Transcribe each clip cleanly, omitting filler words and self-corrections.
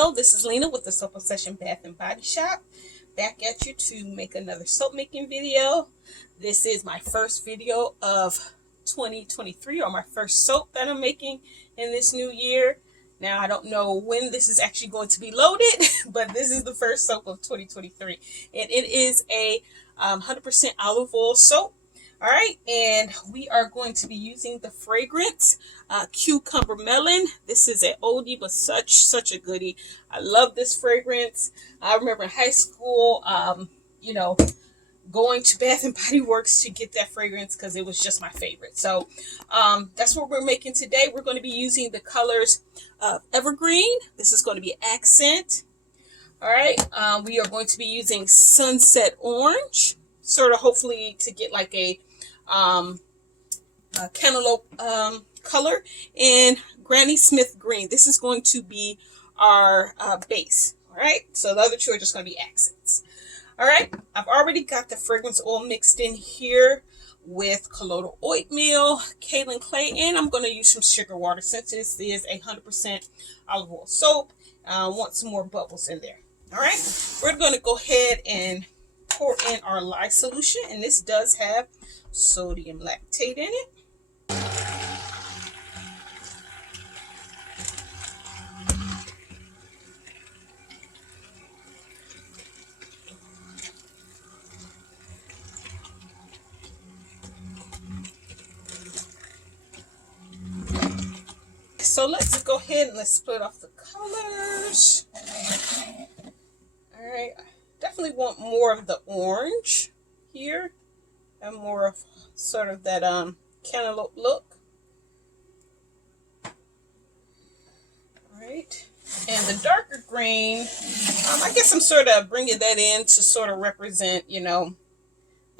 Hello, this is Lena with the Soap Obsession Bath and Body Shop. Back at you to make another soap making video. This is my first video of 2023, or my first soap that I'm making in this new year. Now, I don't know when this is actually going to be loaded, but this is the first soap of 2023. And it is a 100% olive oil soap. All right, and we are going to be using the fragrance Cucumber Melon. This is an oldie, but such a goodie. I love this fragrance. I remember in high school, going to Bath and Body Works to get that fragrance because it was just my favorite. So that's what we're making today. We're going to be using the colors Evergreen. This is going to be Accent. All right, we are going to be using Sunset Orange, sort of hopefully to get like a cantaloupe color, and Granny Smith Green. This is going to be our base. All right, so the other two are just going to be accents. All right, I've already got the fragrance oil mixed in here with colloidal oatmeal, kaolin clay, and I'm going to use some sugar water since this is 100% olive oil soap. I want some more bubbles in there. All right, we're going to go ahead and pour in our lye solution, and this does have sodium lactate in it. So let's go ahead and let's split off the colors. All right, definitely want more of the orange here and more of sort of that cantaloupe look. All right, and the darker green, I guess I'm sort of bringing that in to sort of represent, the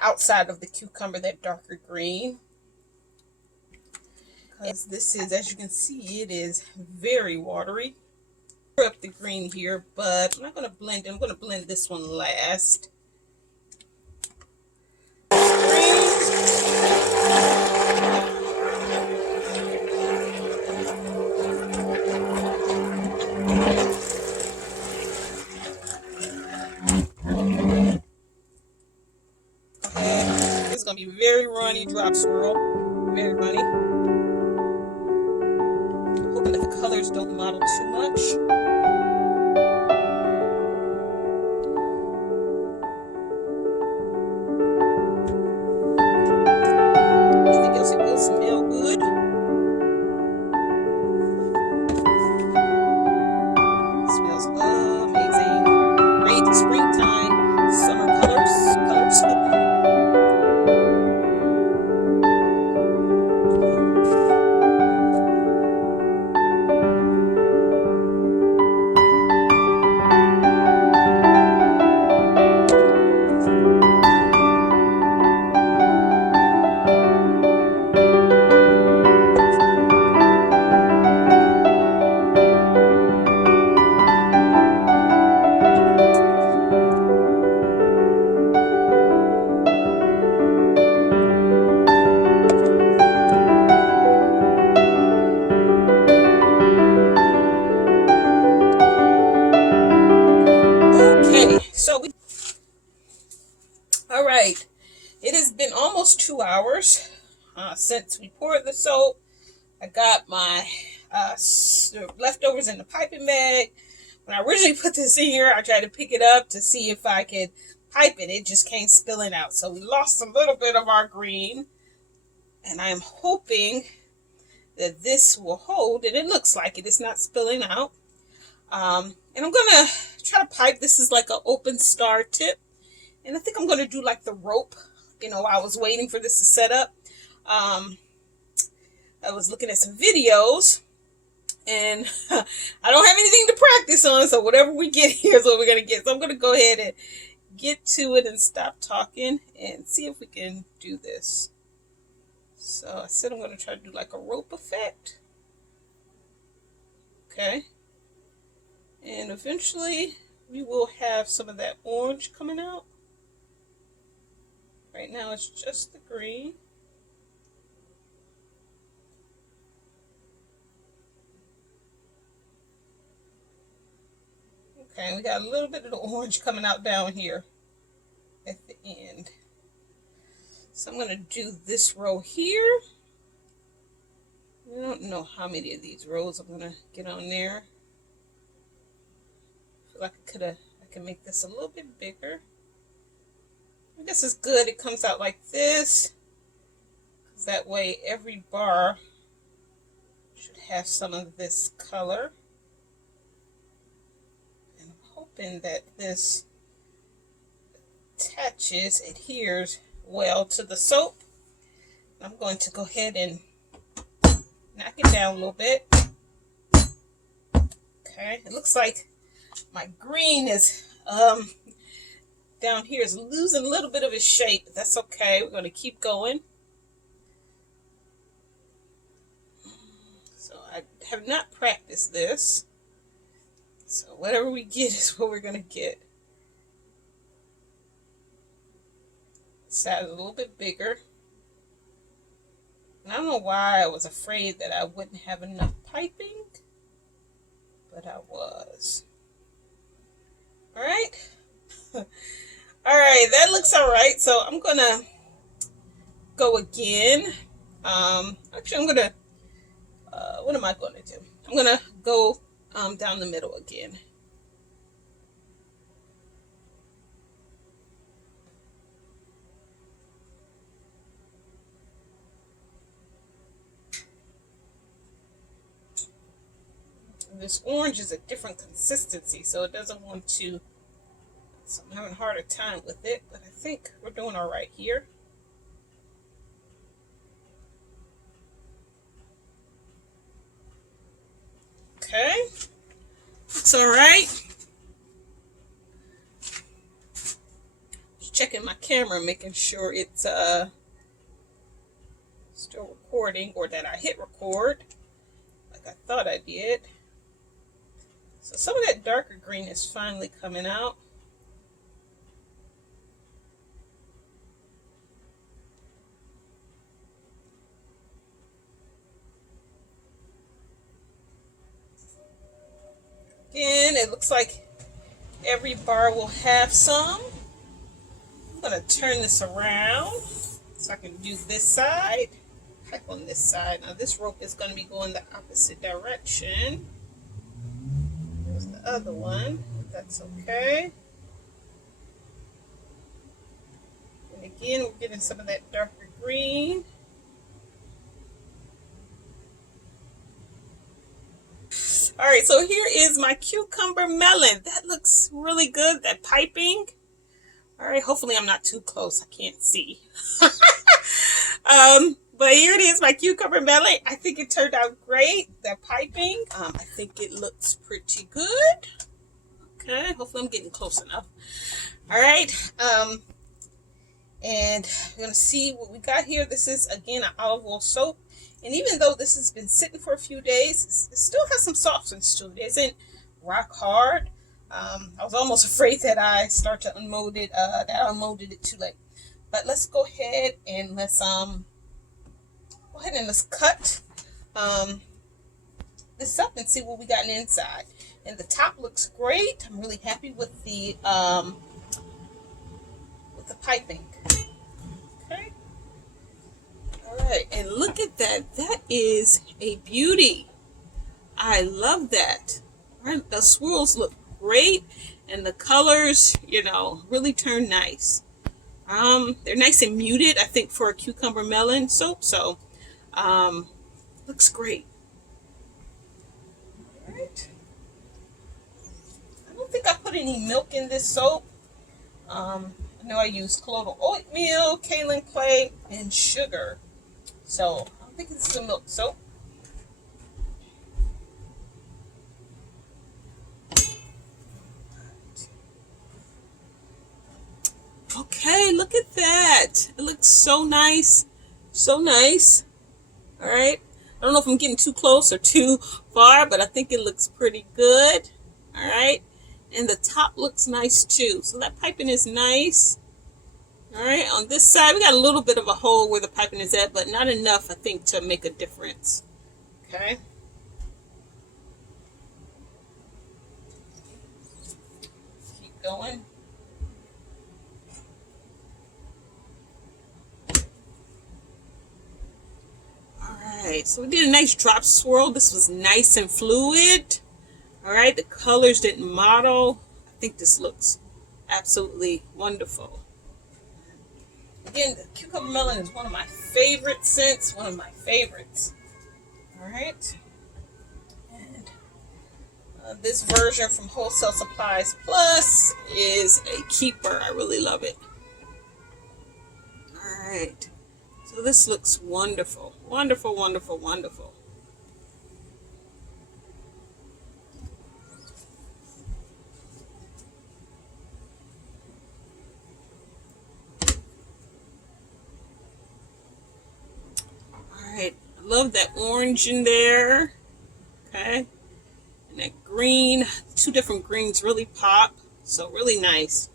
outside of the cucumber, that darker green. Because this is, as you can see, it is very watery. Up the green here, but I'm not going to blend it. I'm going to blend this one last. This is going to be very runny drop swirl. Very runny. Hoping that the colors don't mottle too much. Smell good. Smells amazing. Great springtime, summer colors. All right, it has been almost 2 hours since we poured the soap. I got my leftovers in the piping bag. When I originally put this in here, I tried to pick it up to see if I could pipe it. It just came spilling out. So we lost a little bit of our green, and I am hoping that this will hold, and it looks like it is not spilling out. And I'm going to try to pipe. This is like an open star tip. And I think I'm going to do like the rope, while I was waiting for this to set up. I was looking at some videos, and I don't have anything to practice on, so whatever we get here is what we're going to get. So I'm going to go ahead and get to it and stop talking and see if we can do this. So I said I'm going to try to do like a rope effect. Okay. And eventually we will have some of that orange coming out. Right now it's just the green. Okay, we got a little bit of the orange coming out down here at the end. So I'm going to do this row here. I don't know how many of these rows I'm going to get on there. I feel like I can make this a little bit bigger. This is good. It comes out like this. That way every bar should have some of this color. And I'm hoping that this adheres well to the soap. I'm going to go ahead and knock it down a little bit. Okay, it looks like my green is down here is losing a little bit of its shape, but that's okay. We're going to keep going. So I have not practiced this. So whatever we get is what we're going to get. This side is a little bit bigger. And I don't know why I was afraid that I wouldn't have enough piping, but I was. All right. All right, that looks all right. So I'm going to go again. Actually, I'm going to, what am I going to do? I'm going to go down the middle again. This orange is a different consistency, so it doesn't want to, so I'm having a harder time with it, but I think we're doing all right here. Okay, looks all right. Just checking my camera, making sure it's still recording, or that I hit record like I thought I did. So some of that darker green is finally coming out. Again, it looks like every bar will have some. I'm going to turn this around so I can do this side. Back on this side. Now this rope is going to be going the opposite direction. There's the other one. That's okay. And again, we're getting some of that darker green. All right, so here is my cucumber melon. That looks really good, that piping. All right, hopefully I'm not too close. I can't see. But here it is, my cucumber melon. I think it turned out great, that piping. I think it looks pretty good. Okay, hopefully I'm getting close enough. All right, and we're going to see what we got here. This is, again, an olive oil soap. And even though this has been sitting for a few days, it still has some softness to it. It isn't rock hard. I was almost afraid that I start to unmold it, that I unmolded it too late. But let's go ahead and let's cut this up and see what we got inside. And the top looks great. I'm really happy with the piping. Okay. All right, and look at that. That is a beauty. I love that. All right, the swirls look great, and the colors, really turn nice. They're nice and muted, I think, for a cucumber melon soap. So, looks great. All right. I don't think I put any milk in this soap. I know I used colloidal oatmeal, kaolin clay, and sugar. So I don't think this is a milk soap. Okay, look at that. It looks so nice. So nice. All right. I don't know if I'm getting too close or too far, but I think it looks pretty good. All right. And the top looks nice too. So that piping is nice. All right. On this side, we got a little bit of a hole where the piping is at, but not enough, I think, to make a difference. Okay. going. Alright, so we did a nice drop swirl. This was nice and fluid. Alright, the colors didn't model. I think this looks absolutely wonderful. Again, the cucumber melon is one of my favorite scents, one of my favorites. Alright. And this version from Wholesale Supplies Plus is a keeper. I really love it. Alright. So this looks wonderful. Wonderful, wonderful, wonderful. Alright. I love that orange in there. Okay. And that green. Two different greens really pop. So really nice.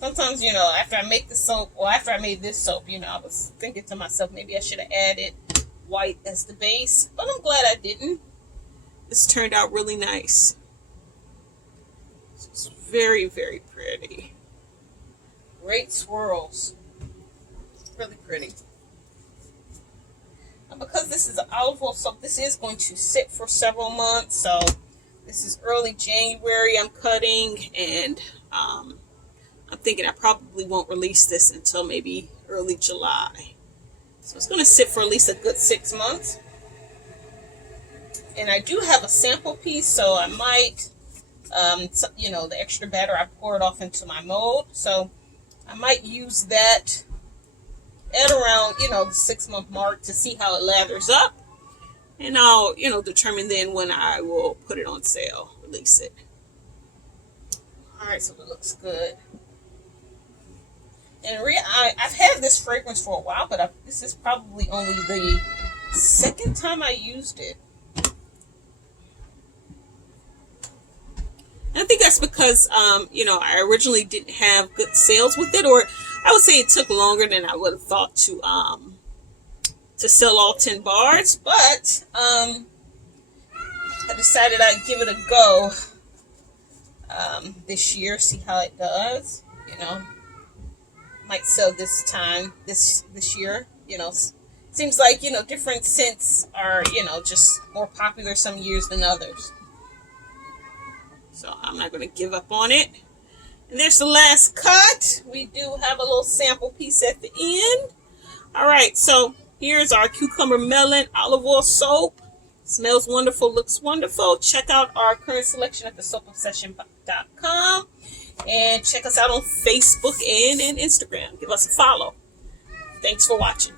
Sometimes, you know, after I make the soap, or after I made this soap, you know, I was thinking to myself, maybe I should have added white as the base. But I'm glad I didn't. This turned out really nice. It's very, very pretty. Great swirls. Really pretty. And because this is an olive oil soap, this is going to sit for several months. So this is early January I'm cutting, and I'm thinking I probably won't release this until maybe early July. So it's going to sit for at least a good 6 months. And I do have a sample piece, so I might, you know, the extra batter I poured off into my mold. So I might use that at around, you know, the 6 month mark to see how it lathers up. And I'll, you know, determine then when I will put it on sale, release it. All right, so it looks good. And I've had this fragrance for a while, but this is probably only the second time I used it. And I think that's because, you know, I originally didn't have good sales with it, or I would say it took longer than I would have thought to sell all 10 bars. But I decided I'd give it a go this year, see how it does, you know. Might sell this year, you know. Seems like, you know, different scents are, you know, just more popular some years than others. So I'm not going to give up on it. And there's the last cut. We do have a little sample piece at the end. All right, so here's our cucumber melon olive oil soap. Smells wonderful, looks wonderful. Check out our current selection at thesoapobsession.com. And check us out on Facebook and Instagram. Give us a follow. Thanks for watching.